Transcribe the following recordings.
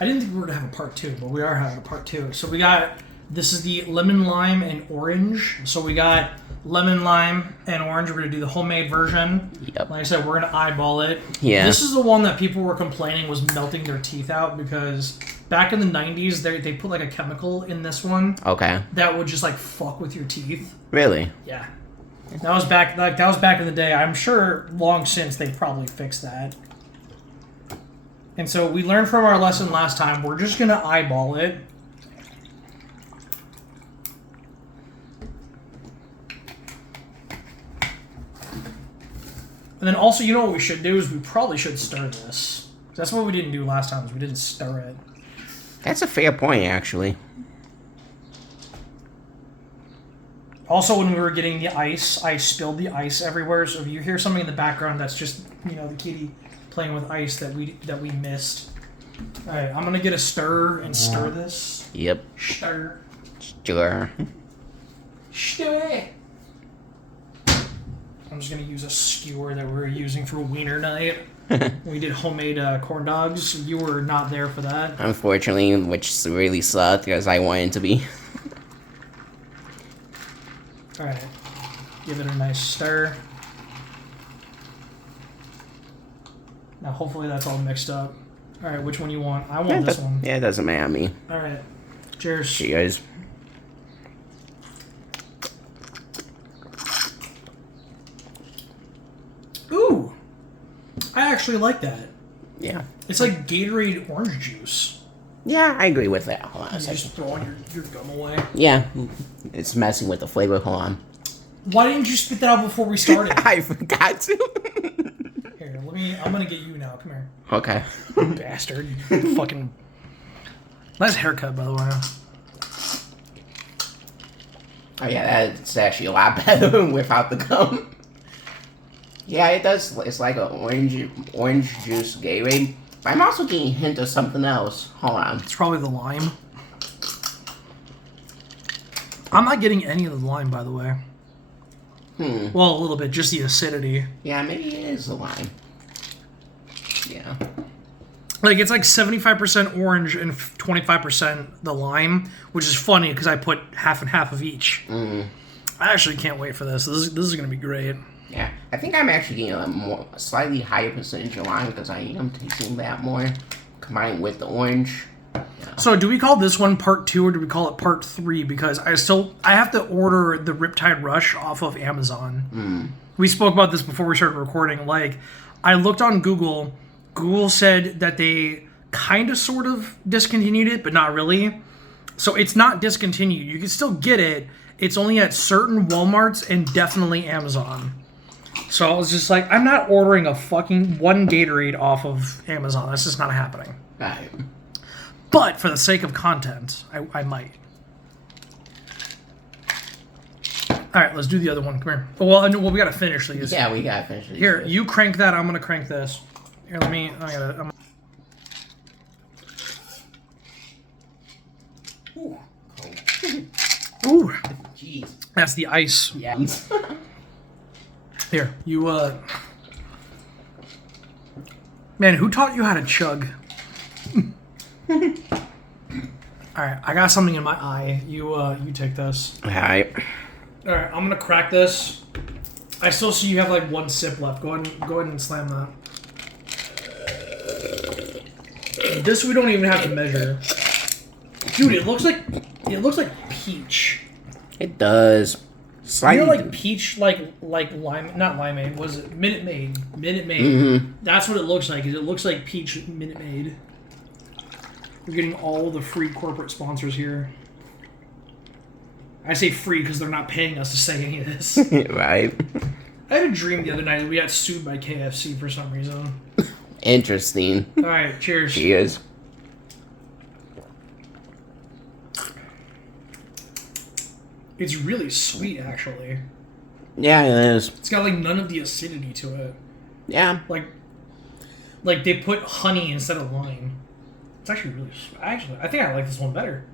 I didn't think we were going to have a part 2, but we are having a part 2. So we got, this is the lemon, lime, and orange. So we got lemon, lime, and orange. We're going to do the homemade version. Yep. Like I said, we're going to eyeball it. Yeah. This is the one that people were complaining was melting their teeth out because back in the 90s, they put like a chemical in this one. Okay. That would just like fuck with your teeth. Really? Yeah. That was back in the day. I'm sure long since they probably fixed that. And so we learned from our lesson last time, we're just going to eyeball it. And then also, you know what we should do is we probably should stir this. That's what we didn't do last time, is we didn't stir it. That's a fair point, actually. Also, when we were getting the ice, I spilled the ice everywhere. So if you hear something in the background, that's just, you know, the kitty playing with ice that we missed. All right, I'm gonna get a stir and stir this. Yep. Stir. Stir. Stir. I'm just gonna use a skewer that we were using for wiener night. We did homemade corn dogs. You were not there for that. Unfortunately, which really sucked because I wanted to be. Alright. Give it a nice stir. Now hopefully that's all mixed up. Alright, which one you want? I want this one. Yeah, it doesn't matter to me. Alright. Cheers. Cheers. Ooh! I actually like that. Yeah. It's like Gatorade orange juice. Yeah, I agree with that. Hold on a You second. just throwing your gum away. Yeah, it's messing with the flavor. Hold on. Why didn't you spit that out before we started? I forgot to. Here, I'm gonna get you now. Come here. Okay. Bastard. Fucking... Nice haircut, by the way. Oh yeah, that's actually a lot better without the gum. Yeah, it does. It's like an orange juice Gatorade. But I'm also getting a hint of something else. Hold on. It's probably the lime. I'm not getting any of the lime, by the way. Well, a little bit, just the acidity. Yeah, maybe it is the lime. Yeah. Like, it's like 75% orange and 25% the lime, which is funny because I put half and half of each. I actually can't wait for this. This is going to be great. Yeah, I think I'm actually getting a slightly higher percentage of lime because I am tasting that more, combined with the orange. Yeah. So, do we call this one part 2 or do we call it part 3? Because I have to order the Riptide Rush off of Amazon. We spoke about this before we started recording. Like, I looked on Google. Google said that they kind of sort of discontinued it, but not really. So it's not discontinued. You can still get it. It's only at certain Walmarts and definitely Amazon. So I was just like, I'm not ordering a fucking one Gatorade off of Amazon. That's just not happening. Right. But for the sake of content, I might. All right, let's do the other one. Come here. Well, we gotta finish these. Yeah, we gotta finish these. Here, you crank that. I'm gonna crank this. Here, let me. Ooh. Ooh. Jeez. That's the ice. Yeah. Here, you, Man, who taught you how to chug? Alright, I got something in my eye. You take this. Alright. Alright, I'm gonna crack this. I still see you have like one sip left. Go ahead and slam that. This we don't even have to measure. Dude, it looks like peach. It does. Slightly. You know, like peach, like lime, not limeade. Was it Minute Maid? Minute Maid. That's what it looks like. It looks like peach Minute Maid. We're getting all the free corporate sponsors here. I say free because they're not paying us to say any of this. Right. I had a dream the other night that we got sued by KFC for some reason. Interesting. All right, cheers. Cheers. It's really sweet, actually. Yeah, it is. It's got like none of the acidity to it. Yeah. Like they put honey instead of lime. It's actually really. Actually, I think I like this one better.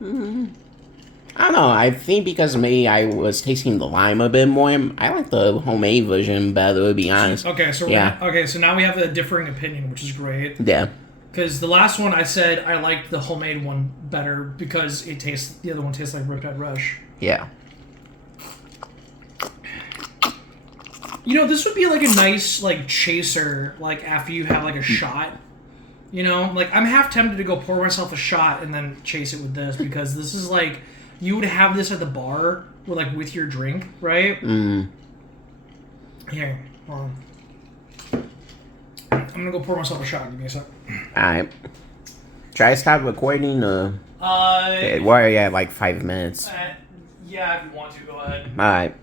I don't know. I think because maybe I was tasting the lime a bit more. I like the homemade version better, to be honest. Okay, so yeah. So now we have a differing opinion, which is great. Yeah. Because the last one I said I liked the homemade one better because the other one tastes like Riptide Rush. Yeah. You know, this would be like a nice like chaser, like after you have like a shot. You know, like I'm half tempted to go pour myself a shot and then chase it with this because this is like you would have this at the bar with your drink, right? Here, hold on. I'm gonna go pour myself a shot. Give me a sec. Alright. Try to stop recording. Where are you at? Like 5 minutes. Yeah, if you want to, go ahead. Alright.